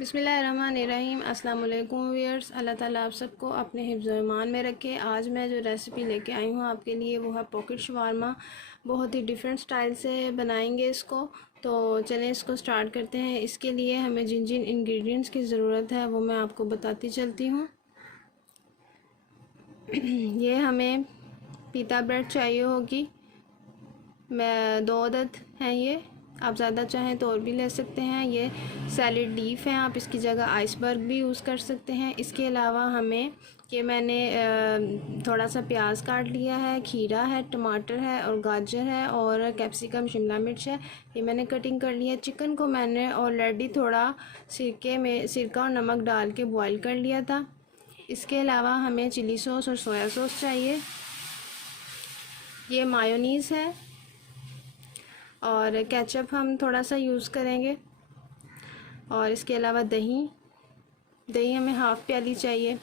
बिस्मिल्लाहिर्रहमानिर्रहीम। अस्सलाम वालेकुम व्यूअर्स। अल्लाह ताला आप सबको अपने हिफ्ज़ ईमान में रखे। आज मैं जो रेसिपी लेके आई हूँ आपके लिए वो है पॉकेट शवारमा। बहुत ही डिफरेंट स्टाइल से बनाएंगे इसको। तो चलें इसको स्टार्ट करते हैं। इसके लिए हमें जिन जिन इंग्रेडिएंट्स की ज़रूरत है वो मैं आपको बताती चलती हूँ। ये हमें पीता ब्रेड चाहिए होगी, मैं 2 अदद हैं ये। आप ज़्यादा चाहें तो और भी ले सकते हैं। ये सैलेड लीफ हैं, आप इसकी जगह आइसबर्ग भी यूज़ कर सकते हैं। इसके अलावा हमें मैंने थोड़ा सा प्याज काट लिया है, खीरा है, टमाटर है और गाजर है और कैप्सिकम शिमला मिर्च है, ये मैंने कटिंग कर लिया है। चिकन को मैंने ऑलरेडी थोड़ा सिरका और नमक डाल के बॉईल कर लिया था। इसके अलावा हमें चिली सॉस और सोया सॉस चाहिए। ये मायोनीज़ है और केचप हम थोड़ा सा यूज़ करेंगे। और इसके अलावा दही हमें हाफ़ प्याली चाहिए।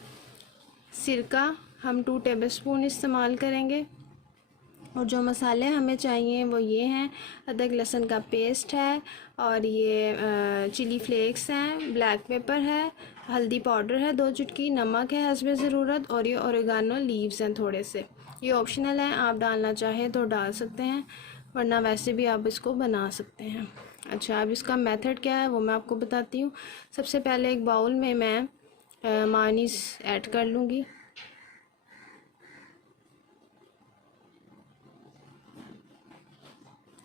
सिरका हम 2 टेबलस्पून इस्तेमाल करेंगे। और जो मसाले हमें चाहिए वो ये हैं, अदरक लहसुन का पेस्ट है और ये चिली फ्लेक्स हैं, ब्लैक पेपर है, हल्दी पाउडर है 2 चुटकी, नमक है हस्बे ज़रूरत और ये ओरिगानो लीव्स हैं थोड़े से। ये ऑप्शनल है, आप डालना चाहें तो डाल सकते हैं वरना वैसे भी आप इसको बना सकते हैं। अच्छा, अब इसका मेथड क्या है वो मैं आपको बताती हूँ। सबसे पहले एक बाउल में मैं मायोनीज़ ऐड कर लूँगी।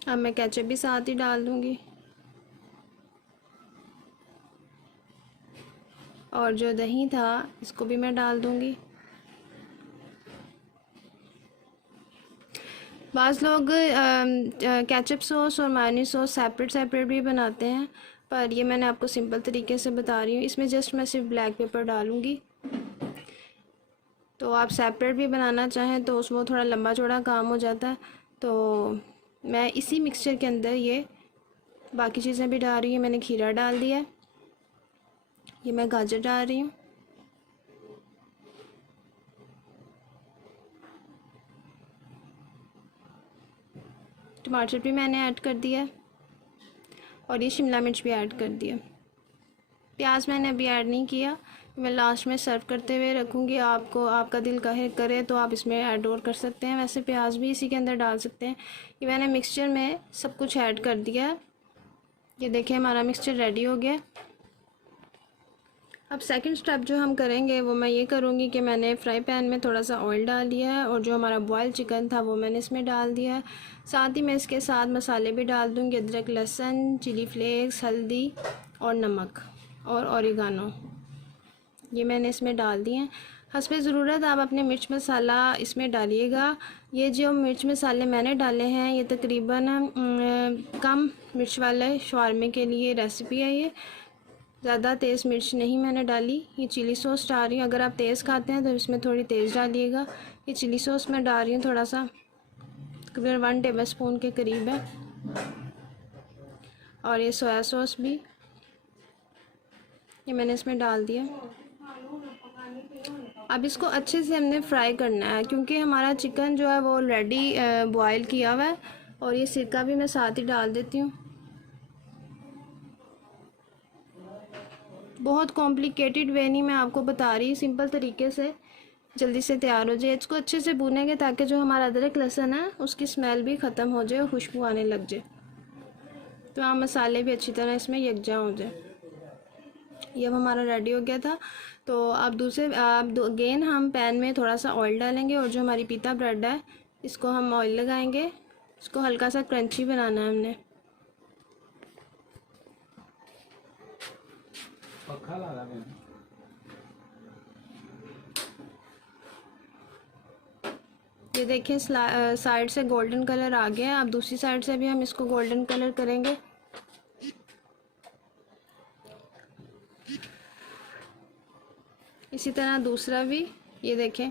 अब मैं केचप भी साथ ही डाल दूँगी और जो दही था इसको भी मैं डाल दूँगी। बाज़ लोग केचप सॉस और मायोनीज़ सॉस सेपरेट भी बनाते हैं, पर ये मैंने आपको सिंपल तरीके से बता रही हूँ। इसमें जस्ट मैं सिर्फ ब्लैक पेपर डालूँगी। तो आप सेपरेट भी बनाना चाहें तो उसमें थोड़ा लंबा चौड़ा काम हो जाता है। तो मैं इसी मिक्सचर के अंदर ये बाकी चीज़ें भी डाल रही हूँ। मैंने खीरा डाल दिया है, ये मैं गाजर डाल रही हूँ, टमाटर भी मैंने ऐड कर दिया और ये शिमला मिर्च भी ऐड कर दिया। प्याज मैंने अभी ऐड नहीं किया, मैं लास्ट में सर्व करते हुए रखूँगी। आपका दिल करे तो आप इसमें ऐड और कर सकते हैं, वैसे प्याज भी इसी के अंदर डाल सकते हैं। ये मैंने मिक्सचर में सब कुछ ऐड कर दिया है। ये देखिए हमारा मिक्सचर रेडी हो गया। अब सेकंड स्टेप जो हम करेंगे वो मैं ये करूँगी कि मैंने फ्राई पैन में थोड़ा सा ऑयल डाल दिया है और जो हमारा बॉयल चिकन था वो मैंने इसमें डाल दिया है। साथ ही मैं इसके साथ मसाले भी डाल दूँगी, अदरक लहसुन, चिली फ्लेक्स, हल्दी और नमक और ओरिगानो, ये मैंने इसमें डाल दिए हैं। हस्बे ज़रूरत आप अपने मिर्च मसाला इसमें डालिएगा। ये जो मिर्च मसाले मैंने डाले हैं ये तकरीबन कम मिर्च वाले शवारमे के लिए रेसिपी है। ये ज़्यादा तेज़ मिर्च नहीं मैंने डाली। ये चिली सॉस डाल रही हूँ, अगर आप तेज़ खाते हैं तो इसमें थोड़ी तेज़ डालिएगा। ये चिली सॉस मैं डाल रही हूँ थोड़ा सा, तकरीबन 1 टेबलस्पून के करीब है। और ये सोया सॉस भी ये मैंने इसमें डाल दिया। अब इसको अच्छे से हमने फ्राई करना है क्योंकि हमारा चिकन जो है वो ऑलरेडी बॉयल किया हुआ है। और ये सिरका भी मैं साथ ही डाल देती हूँ। बहुत कॉम्प्लिकेटेड वे नहीं मैं आपको बता रही, सिंपल तरीके से जल्दी से तैयार हो जाए। इसको अच्छे से भूनेंगे ताकि जो हमारा अदरक लहसुन है उसकी स्मेल भी ख़त्म हो जाए और खुशबू आने लग जाए, तो आप मसाले भी अच्छी तरह इसमें यकजा हो जाए। ये अब हमारा रेडी हो गया था। तो अब अगेन हम पैन में थोड़ा सा ऑयल डालेंगे और जो हमारी पीता ब्रेड है इसको हम ऑयल लगाएंगे। इसको हल्का सा क्रंची बनाना है हमने। ये देखें साइड से गोल्डन कलर आ गया है। अब दूसरी साइड से भी हम इसको गोल्डन कलर करेंगे। इसी तरह दूसरा भी, ये देखें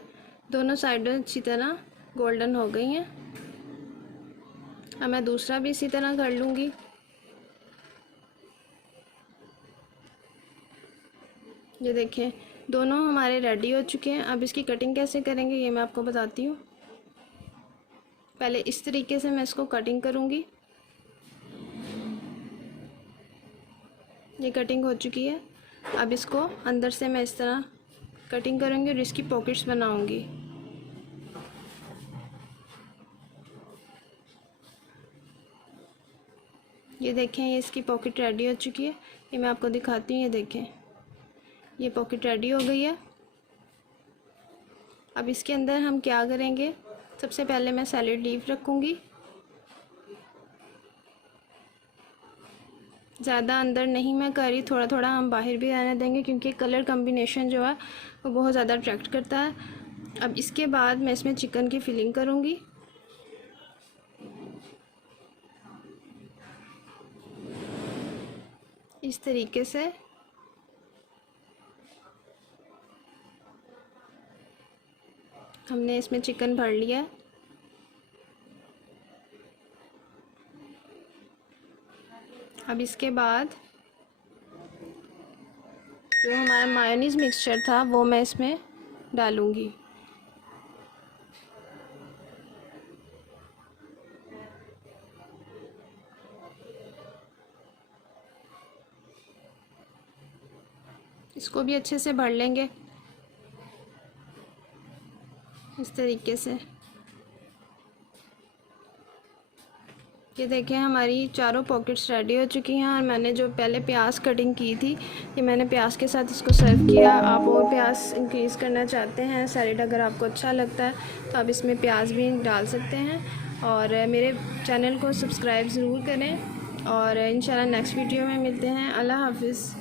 दोनों साइडें अच्छी तरह गोल्डन हो गई हैं। अब मैं दूसरा भी इसी तरह कर लूँगी। ये देखें दोनों हमारे रेडी हो चुके हैं। अब इसकी कटिंग कैसे करेंगे ये मैं आपको बताती हूँ। पहले इस तरीके से मैं इसको कटिंग करूँगी। ये कटिंग हो चुकी है। अब इसको अंदर से मैं इस तरह कटिंग करूँगी और इसकी पॉकेट्स बनाऊँगी। ये देखें, ये इसकी पॉकेट रेडी हो चुकी है। ये मैं आपको दिखाती हूँ, ये देखें, ये पॉकेट रेडी हो गई है। अब इसके अंदर हम क्या करेंगे, सबसे पहले मैं सैलेड लीफ रखूँगी। ज़्यादा अंदर नहीं मैं कर रही, थोड़ा थोड़ा हम बाहर भी रहने देंगे क्योंकि कलर कम्बिनेशन जो है वो बहुत ज़्यादा अट्रैक्ट करता है। अब इसके बाद मैं इसमें चिकन की फिलिंग करूँगी। इस तरीके से हमने इसमें चिकन भर लिया है। अब इसके बाद जो हमारा मायोनीज़ मिक्सचर था वो मैं इसमें डालूँगी। इसको भी अच्छे से भर लेंगे इस तरीके से। ये देखें, हमारी चारों पॉकेट्स रेडी हो चुकी हैं और मैंने जो पहले प्याज कटिंग की थी, ये मैंने प्याज के साथ इसको सर्व किया। आप और प्याज इंक्रीज़ करना चाहते हैं सैलेड अगर आपको अच्छा लगता है तो आप इसमें प्याज भी डाल सकते हैं। और मेरे चैनल को सब्सक्राइब ज़रूर करें और इंशाल्लाह नेक्स्ट वीडियो में मिलते हैं। अल्लाह हाफ़िज़।